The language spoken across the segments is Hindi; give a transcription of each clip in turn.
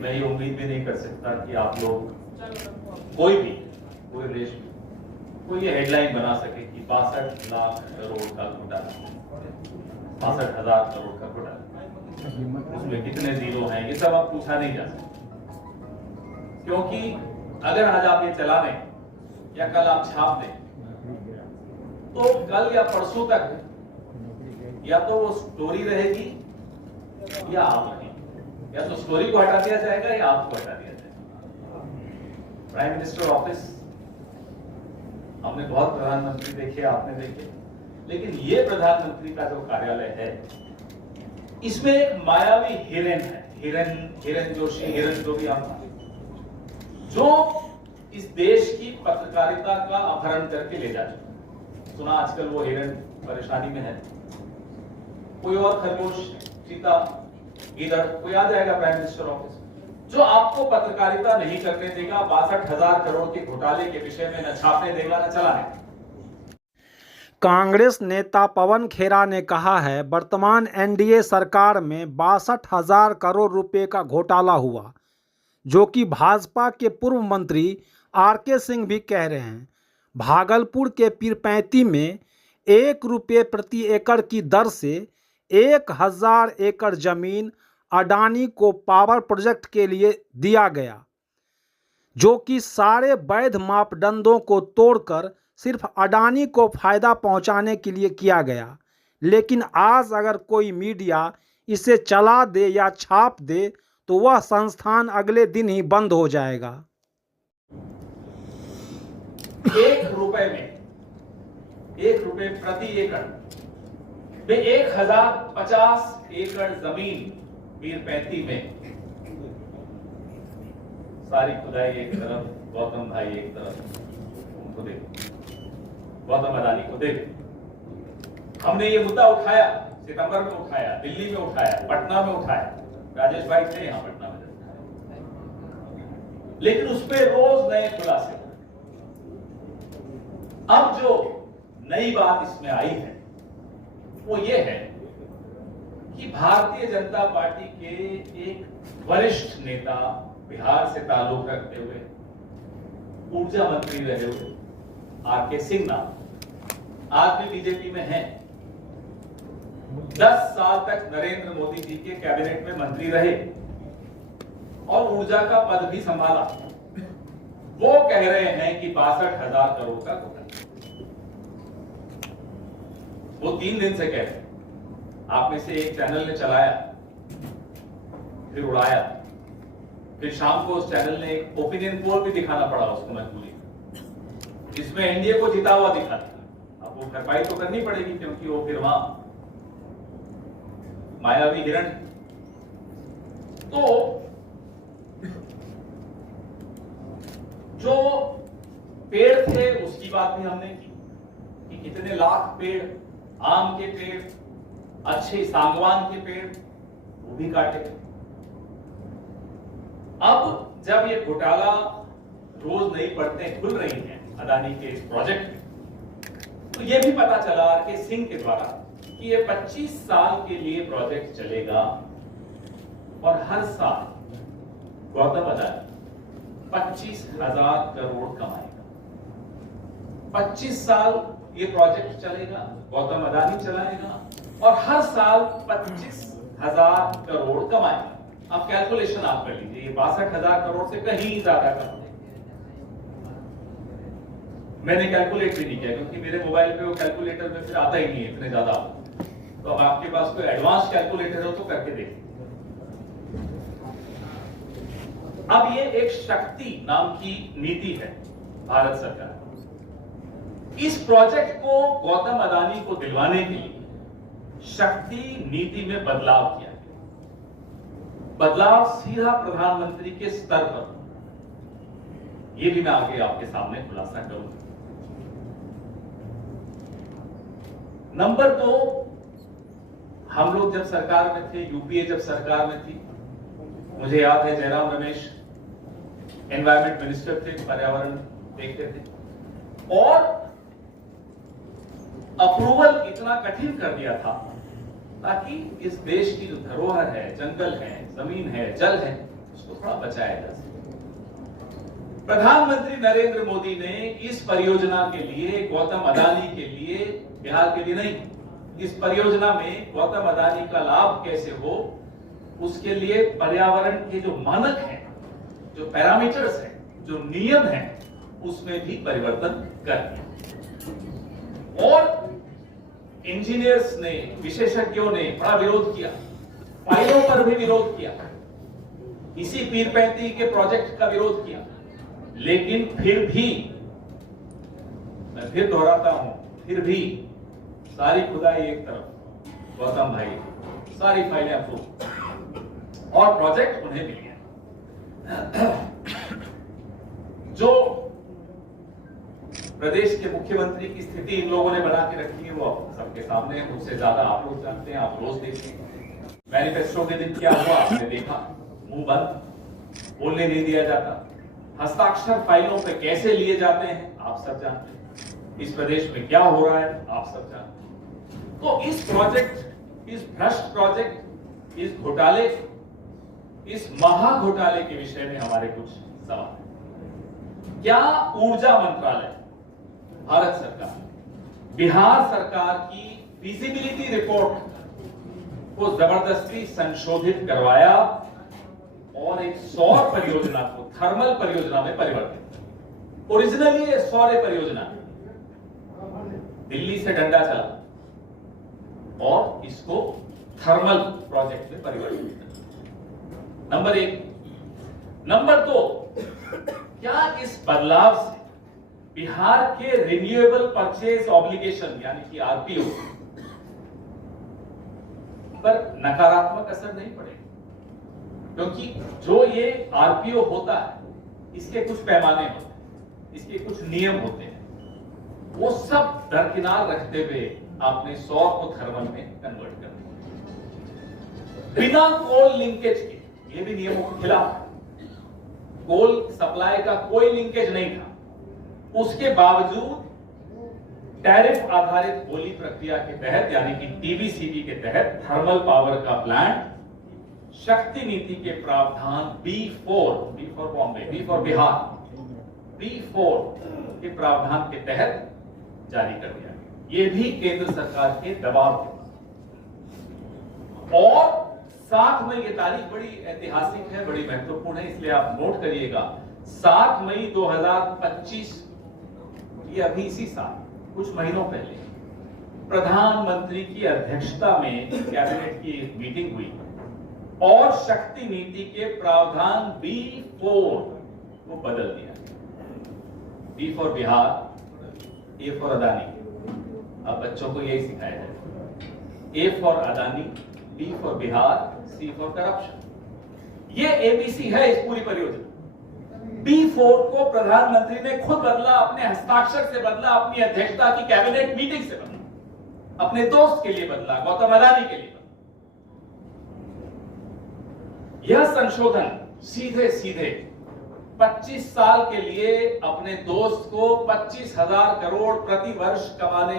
मैं ये उम्मीद भी नहीं कर सकता कि आप लोग कोई भी पूरे देश में कोई ये हेडलाइन बना सके कि 62 लाख करोड़ का घोटाला, 62,000 करोड़ का घोटाला, उसमें कितने जीरो हैं, ये सब अब पूछा नहीं जा सकता। क्योंकि अगर आज आप ये चला दें या कल आप छाप दें तो कल या परसों तक या तो वो स्टोरी रहेगी या आप रहेंगे, या तो स्टोरी को हटा दिया जाएगा या आपको हटा दिया जाएगा। प्राइम मिनिस्टर ऑफिस हमने बहुत प्रधानमंत्री देखे, आपने देखे, लेकिन ये प्रधानमंत्री का जो कार्यालय है इसमें एक मायावी हिरन है, हिरन जोशी, हिरन जो भी आप, जो इस देश की पत्रकारिता का अपहरण करके ले जा चुका। सुना आजकल वो हिरन परेशानी में है, कोई और खरगोश, चीता, गीदड़ कोई आ जाएगा प्राइम मिनिस्टर ऑफिस, जो आपको पत्रकारिता नहीं करने देगा, 62,000 करोड़ के घोटाले के विषय में न छापने देगा न चलाने। कांग्रेस नेता पवन खेरा ने कहा है, वर्तमान एनडीए सरकार में 62,000 करोड़ रुपए का घोटाला हुआ, जो कि भाजपा के पूर्व मंत्री आरके सिंह भी कह रहे हैं। भागलपुर के पीरपैंती में 1 रुपये प्रति एकड़ की दर से 1,000 एकड़ जमीन अडानी को पावर प्रोजेक्ट के लिए दिया गया, जो कि सारे वैध मापदंडों को तोड़कर सिर्फ अडानी को फायदा पहुंचाने के लिए किया गया। लेकिन आज अगर कोई मीडिया इसे चला दे या छाप दे तो वह संस्थान अगले दिन ही बंद हो जाएगा। 1 रुपए में 1 रुपए प्रति एकड़ में 1,050 एकड़ जमीन पीरपैंती में, सारी खुदाई एक तरफ, गौतम भाई एक तरफ, उनको देखो, गौतम अडानी को देखो। हमने ये मुद्दा उठाया, सितंबर में उठाया, दिल्ली में उठाया, पटना में उठाया, राजेश भाई थे यहां पटना में, लेकिन उस पर रोज नए खुलासे। अब जो नई बात इसमें आई है वो ये है कि भारतीय जनता पार्टी के एक वरिष्ठ नेता, बिहार से ताल्लुक रखते हुए ऊर्जा मंत्री रहे हुए आरके सिंह नाम, आज भी बीजेपी में हैं, 10 साल तक नरेंद्र मोदी जी के कैबिनेट में मंत्री रहे और ऊर्जा का पद भी संभाला। वो कह रहे हैं कि 62,000 करोड़ का घोटाला। वो 3 दिन से कह रहे हैं, आप में से एक चैनल ने चलाया, फिर उड़ाया, फिर शाम को उस चैनल ने एक ओपिनियन पोल भी दिखाना पड़ा उसको मजबूरी, जिसमें एनडीए को जिता हुआ दिखा दिया। अब वो भरपाई तो करनी पड़ेगी, क्योंकि वो फिर वहां मायावी हिरण। तो जो पेड़ थे उसकी बात भी हमने की कि कितने लाख पेड़, आम के पेड़, अच्छे सागवान के पेड़, वो भी काटे। अब जब ये घोटाला रोज नई परतें खुल रही हैं अडानी के इस प्रोजेक्ट में, तो ये भी पता चला आरके सिंह के द्वारा कि ये 25 साल के लिए प्रोजेक्ट चलेगा और हर साल गौतम अडानी 25,000 करोड़ कमाएगा। 25 साल ये प्रोजेक्ट चलेगा, गौतम अडानी चलाएगा और हर साल 25,000 करोड़ कमाएगा। अब कैलकुलेशन आप कर लीजिए, ये 62,000 करोड़ से कहीं ज्यादा कमाएगा। मैंने कैलकुलेट भी नहीं किया, क्योंकि मेरे मोबाइल पे वो कैलकुलेटर में फिर आता ही नहीं है इतने ज्यादा। तो अब आपके पास कोई एडवांस कैलकुलेटर हो तो करके देखिए। अब ये एक शक्ति नाम की नीति है भारत सरकार। इस प्रोजेक्ट को गौतम अडानी को दिलवाने के लिए शक्ति नीति में बदलाव किया गया। बदलाव सीधा प्रधानमंत्री के स्तर पर, ये भी मैं आगे आपके सामने खुलासा करूंगा। नंबर 2, हम लोग जब सरकार में थे, यूपीए जब सरकार में थी, मुझे याद है जयराम रमेश एनवायरमेंट मिनिस्टर थे, पर्यावरण देखते थे, और अप्रूवल इतना कठिन कर दिया था ताकि इस देश की जो धरोहर है, जंगल है, जमीन है, जल है, उसको थोड़ा बचाया जा सके। प्रधानमंत्री नरेंद्र मोदी ने इस परियोजना के लिए, गौतम अदानी के लिए, बिहार के लिए नहीं, इस परियोजना में गौतम अदानी का लाभ कैसे हो, उसके लिए पर्यावरण के जो मानक हैं, जो पैरामीटर्स हैं, जो नियम हैं, उसमें भी परिवर्तन कर दिया। और इंजीनियर्स ने, विशेषज्ञों ने बड़ा विरोध किया, फाइलों पर भी विरोध किया, इसी पीरपैंती के प्रोजेक्ट का विरोध किया, लेकिन फिर भी, मैं फिर दोहराता हूं, फिर भी सारी खुदाई एक तरफ, गौतम भाई सारी फाइलें अप्रूव और प्रोजेक्ट उन्हें मिल गया। जो प्रदेश के मुख्यमंत्री की स्थिति इन लोगों ने बना के रखी है वो सबके सामने है, मुझसे ज्यादा आप लोग जानते हैं, आप रोज देखते हैं। मैनिफेस्टो के दिन क्या हुआ आपने देखा, मुंह बंद, बोलने नहीं दिया जाता। हस्ताक्षर फाइलों पे कैसे लिए जाते हैं आप सब जानते हैं, इस प्रदेश में क्या हो रहा है आप सब जानते हैं। तो इस प्रोजेक्ट, इस भ्रष्ट प्रोजेक्ट, इस घोटाले, इस महाघोटाले के विषय में हमारे कुछ सवाल हैं। क्या ऊर्जा मंत्रालय, भारत सरकार, बिहार सरकार की फिजिबिलिटी रिपोर्ट को जबरदस्ती संशोधित करवाया और एक सौर परियोजना को थर्मल परियोजना में परिवर्तित? ओरिजिनली ये सौर परियोजना दिल्ली से डंडा चला और इसको थर्मल प्रोजेक्ट में परिवर्तित। नंबर 1। नंबर 2, क्या इस बदलाव से बिहार के रिन्यूएबल परचेज ऑब्लिगेशन यानी कि आरपीओ पर नकारात्मक असर नहीं पड़ेगा? क्योंकि जो ये आरपीओ होता है, इसके कुछ पैमाने होते हैं, इसके कुछ नियम होते हैं, वो सब दरकिनार रखते हुए आपने सौर को थर्मल में कन्वर्ट कर दिया बिना कोल लिंकेज के। ये भी नियमों के खिलाफ है, कोल सप्लाई का कोई लिंकेज नहीं था, उसके बावजूद टैरिफ आधारित बोली प्रक्रिया के तहत यानी कि टीबीसीबी के तहत थर्मल पावर का प्लांट शक्ति नीति के प्रावधान B4, B for Bombay, B for Bihar, B4 के प्रावधान के तहत जारी कर दिया। ये भी केंद्र सरकार के दबाव के। और 7 मई, ये तारीख बड़ी ऐतिहासिक है, बड़ी महत्वपूर्ण है, इसलिए आप नोट करिएगा। 7 मई 2025, ये अभी इसी साल कुछ महीनों पहले प्रधानमंत्री की अध्यक्षता में कैबिनेट की एक मीटिंग हुई और शक्ति नीति के प्रावधान B4 को बदल दिया। B for Bihar, A for Adani, अब बच्चों को यही सिखाया जाए, A for Adani, B for Bihar, C for corruption. ये ABC है इस पूरी परियोजना। B4 को प्रधानमंत्री ने खुद बदला, अपने हस्ताक्षर से बदला, अपनी अध्यक्षता की कैबिनेट मीटिंग से बदला, अपने दोस्त के लिए बदला, गौतम अदानी के लिए बदला। यह संशोधन सीधे सीधे 25 साल के लिए अपने दोस्त को 25,000 करोड़ प्रति वर्ष कमाने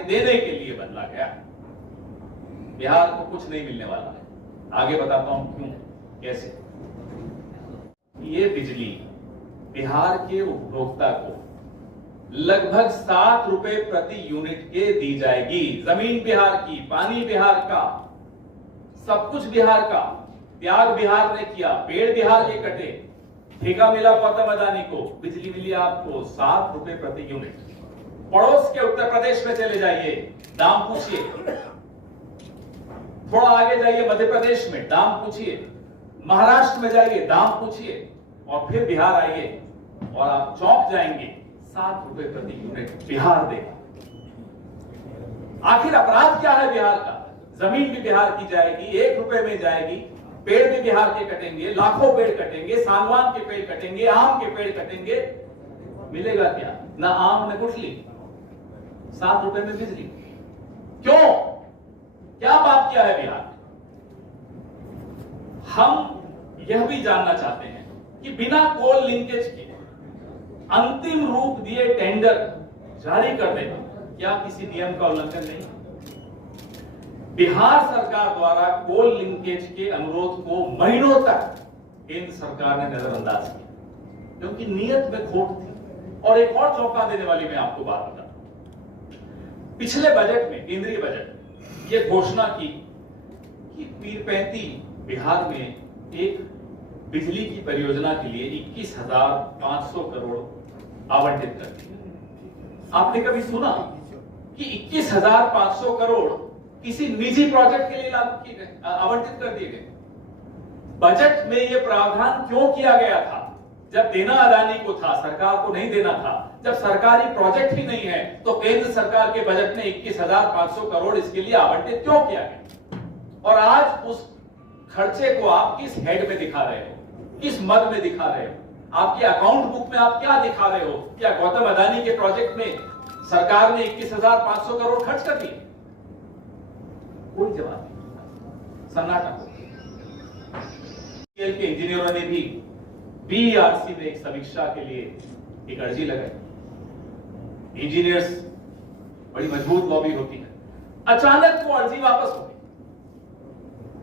देने के लिए बदला गया। बिहार को कुछ नहीं मिलने वाला है, आगे बताता हूं क्यों, कैसे। ये बिजली बिहार के उपभोक्ता को लगभग 7 रुपए प्रति यूनिट के दी जाएगी। जमीन बिहार की, पानी बिहार का, सब कुछ बिहार का, त्याग बिहार ने किया, पेड़ बिहार के कटे, ठेका मिला गौतम अदानी को, बिजली मिली आपको 7 रुपए प्रति यूनिट। पड़ोस के उत्तर प्रदेश में चले जाइए, दाम पूछिए, थोड़ा आगे जाइए मध्य प्रदेश में, दाम पूछिए, महाराष्ट्र में जाइए, दाम पूछिए, और फिर बिहार आइए और आप चौंक जाएंगे, 7 रुपए प्रति यूनिट बिहार देगा। आखिर अपराध क्या है बिहार का? जमीन भी बिहार की जाएगी, 1 रुपए में जाएगी, पेड़ भी बिहार के कटेंगे, लाखों पेड़ कटेंगे, सागवान के पेड़ कटेंगे, आम के पेड़ कटेंगे, मिलेगा क्या? ना आम न गुठली, 7 रुपए में बिजली। क्यों? क्या बात किया है बिहार? हम यह भी जानना चाहते हैं कि बिना कोल लिंकेज के अंतिम रूप दिए टेंडर जारी कर देना क्या किसी नियम का उल्लंघन नहीं? बिहार सरकार द्वारा कोल लिंकेज के अनुरोध को महीनों तक केंद्र सरकार ने नजरअंदाज किया क्योंकि नीयत में खोट थी। और एक और चौंका देने वाली मैं आपको बात बता, पिछले बजट में, केंद्रीय बजट में यह घोषणा की कि पीरपैंती बिहार में एक बिजली की परियोजना के लिए 21,500 करोड़ आवंटित कर दिए। आपने कभी सुना कि 21,500 करोड़ किसी निजी प्रोजेक्ट के लिए लागू किए गए, आवंटित कर दिए गए? बजट में यह प्रावधान क्यों किया गया था? जब देना अदानी को था, सरकार को नहीं देना था। जब सरकारी प्रोजेक्ट ही नहीं है तो केंद्र सरकार के बजट में 21,500 करोड़ इसके लिए आवंटित क्यों किया गया? और आज उस खर्चे को आप किस हेड में दिखा रहे हो, किस मद में दिखा रहे हो? आपके अकाउंट बुक में आप क्या दिखा रहे हो? क्या गौतम अदानी के प्रोजेक्ट में सरकार ने 21,500 करोड़ खर्च कर दिए? कोई जवाब नहीं, सन्नाटा हो गया। के इंजीनियरों ने भी बीईआरसी में एक समीक्षा के लिए एक अर्जी लगाई। इंजीनियर्स बड़ी मजबूत लॉबी होती है। अचानक वो अर्जी वापस हो गई।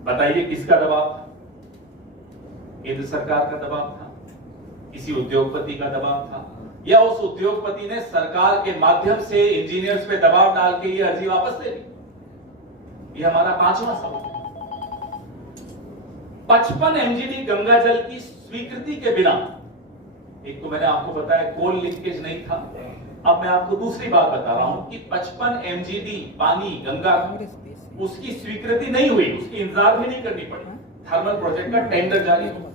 बताइए किसका दबाव था? केंद्र सरकार का दबाव था? किसी उद्योगपति का दबाव था? या उस उद्योगपति ने सरकार के माध्यम से इंजीनियर्स पे दबाव डाल के ये अर्जी वापस ले ली? ये हमारा 5वां सवाल है। 55 एमजीडी गंगा जल की स्वीकृति के बिना, एक तो मैंने आपको बताया कोल लिंकेज नहीं था, अब मैं आपको दूसरी बात बता रहा हूं कि 55 एमजीडी पानी गंगा उसकी स्वीकृति नहीं हुई, उसकी इंतजार भी नहीं करनी पड़ी। थर्मल प्रोजेक्ट का टेंडर जारी हुआ।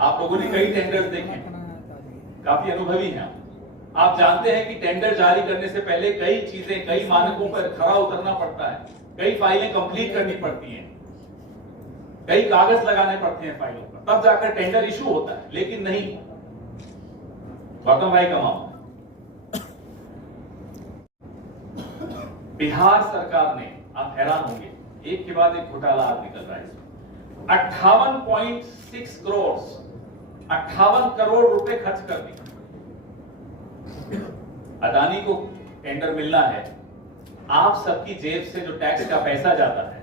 आप लोगों ने कई टेंडर्स देखे, काफी अनुभवी हैं आप जानते हैं कि टेंडर जारी करने से पहले कई चीजें, कई मानकों पर खरा उतरना पड़ता है, कई फाइलें कंप्लीट करनी पड़ती हैं, कई कागज लगाने पड़ते हैं फाइलों पर, तब जाकर टेंडर इशू होता है। लेकिन नहीं, गौतम भाई का मामला, बिहार सरकार ने, आप हैरान होंगे, एक के बाद एक घोटाला आज निकल रहा है इसमें। 58.6 करोड़, 58 करोड़ रुपए खर्च कर दिए। अदानी को टेंडर मिलना है, आप सबकी जेब से जो टैक्स का पैसा जाता है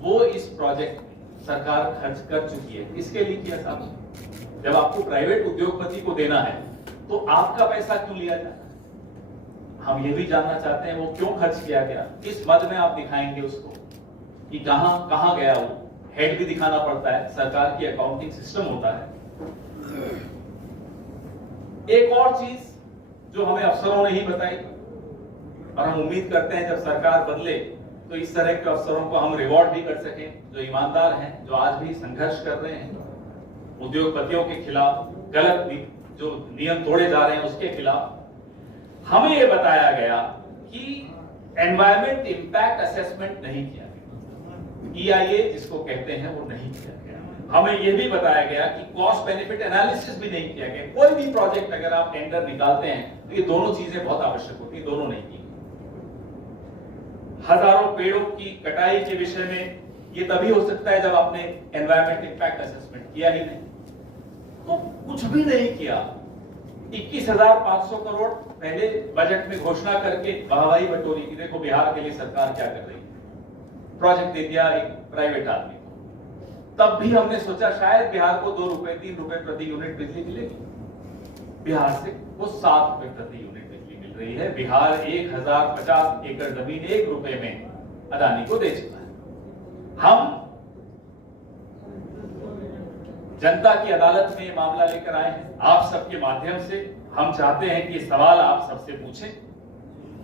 वो इस प्रोजेक्ट में सरकार खर्च कर चुकी है। किसके लिए किया साहब? जब आपको प्राइवेट उद्योगपति को देना है तो आपका पैसा क्यों लिया जाता है? हम ये भी जानना चाहते हैं वो क्यों खर्च किया गया, किस मद में आप दिखाएंगे उसको कि कहां गया वो? हेड भी दिखाना पड़ता है, सरकार की अकाउंटिंग सिस्टम होता है। एक और चीज जो हमें अफसरों ने ही बताई, और हम उम्मीद करते हैं जब सरकार बदले तो इस तरह के अफसरों को हम रिवॉर्ड भी कर सकें, जो ईमानदार हैं, जो आज भी संघर्ष कर रहे हैं उद्योगपतियों के खिलाफ, गलत जो नियम तोड़े जा रहे हैं उसके खिलाफ। हमें यह बताया गया कि एनवायरमेंट इंपैक्ट असेसमेंट नहीं किया गया, EIA जिसको कहते हैं वो नहीं किया गया। हमें यह भी बताया गया कि कॉस्ट बेनिफिट एनालिसिस भी नहीं किया गया। कोई भी प्रोजेक्ट अगर आप टेंडर निकालते हैं तो ये दोनों चीजें बहुत आवश्यक होती है, दोनों नहीं की। हजारों पेड़ों की कटाई के विषय में ये तभी हो सकता है जब आपने एनवायरमेंट इंपैक्ट असेसमेंट किया ही नहीं, तो कुछ भी नहीं किया। 21,500 करोड़ पहले बजट में घोषणा करके वाहवाही बटोरी कि देखो बिहार के लिए सरकार क्या कर रही है, प्रोजेक्ट दे दिया एक प्राइवेट आदमी को। तब भी हमने सोचा शायद बिहार को 2 रुपए 3 रुपए प्रति यूनिट बिजली मिलेगी, बिहार से वो 7 रुपए प्रति यूनिट बिजली मिल रही है। बिहार 1050 एकड़ जमीन 1 रुपए में अदानी को दे चुका है। हम जनता की अदालत में ये मामला लेकर आए हैं आप सबके माध्यम से। हम चाहते हैं कि सवाल आप सबसे पूछें,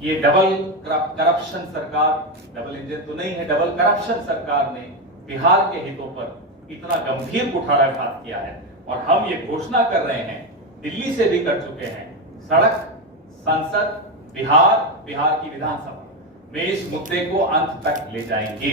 ये डबल करप्शन सरकार, डबल इंजन तो नहीं है, डबल करप्शन सरकार ने बिहार के हितों पर इतना गंभीर कुठाराघात किया है। और हम ये घोषणा कर रहे हैं, दिल्ली से भी कर चुके हैं, सड़क, संसद, बिहार की विधानसभा में इस मुद्दे को अंत तक ले जाएंगे।